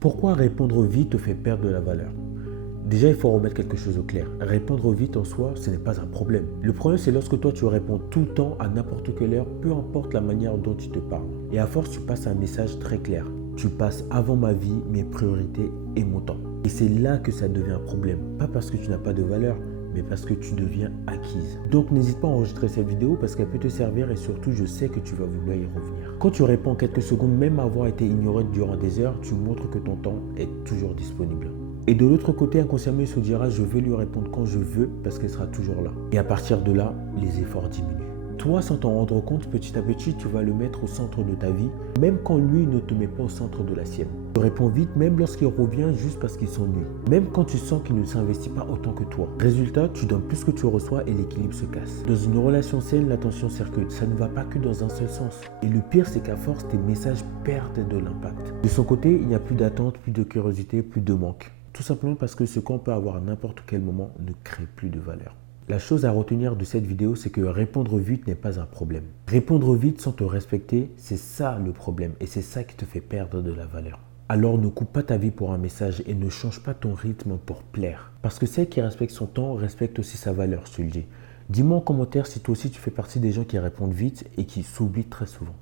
Pourquoi répondre vite te fait perdre de la valeur? Déjà, il faut remettre quelque chose au clair. Répondre vite en soi, ce n'est pas un problème. Le problème, c'est lorsque toi, tu réponds tout le temps, à n'importe quelle heure, peu importe la manière dont tu te parles. Et à force, tu passes un message très clair. Tu passes avant ma vie, mes priorités et mon temps. Et c'est là que ça devient un problème. Pas parce que tu n'as pas de valeur, mais parce que tu deviens acquise. Donc n'hésite pas à enregistrer cette vidéo parce qu'elle peut te servir et surtout je sais que tu vas vouloir y revenir. Quand tu réponds quelques secondes, même avoir été ignoré durant des heures, tu montres que ton temps est toujours disponible. Et de l'autre côté, inconsciemment, il se dira je vais lui répondre quand je veux parce qu'elle sera toujours là. Et à partir de là, les efforts diminuent. Toi, sans t'en rendre compte, petit à petit, tu vas le mettre au centre de ta vie, même quand lui ne te met pas au centre de la sienne. Tu réponds vite, même lorsqu'il revient juste parce qu'il s'ennuie. Même quand tu sens qu'il ne s'investit pas autant que toi. Résultat, tu donnes plus que tu reçois et l'équilibre se casse. Dans une relation saine, l'attention circule. Ça ne va pas que dans un seul sens. Et le pire, c'est qu'à force, tes messages perdent de l'impact. De son côté, il n'y a plus d'attente, plus de curiosité, plus de manque. Tout simplement parce que ce qu'on peut avoir à n'importe quel moment ne crée plus de valeur. La chose à retenir de cette vidéo, c'est que répondre vite n'est pas un problème. Répondre vite sans te respecter, c'est ça le problème et c'est ça qui te fait perdre de la valeur. Alors ne coupe pas ta vie pour un message et ne change pas ton rythme pour plaire. Parce que celle qui respecte son temps respecte aussi sa valeur, je te le dis. Dis-moi en commentaire si toi aussi tu fais partie des gens qui répondent vite et qui s'oublient très souvent.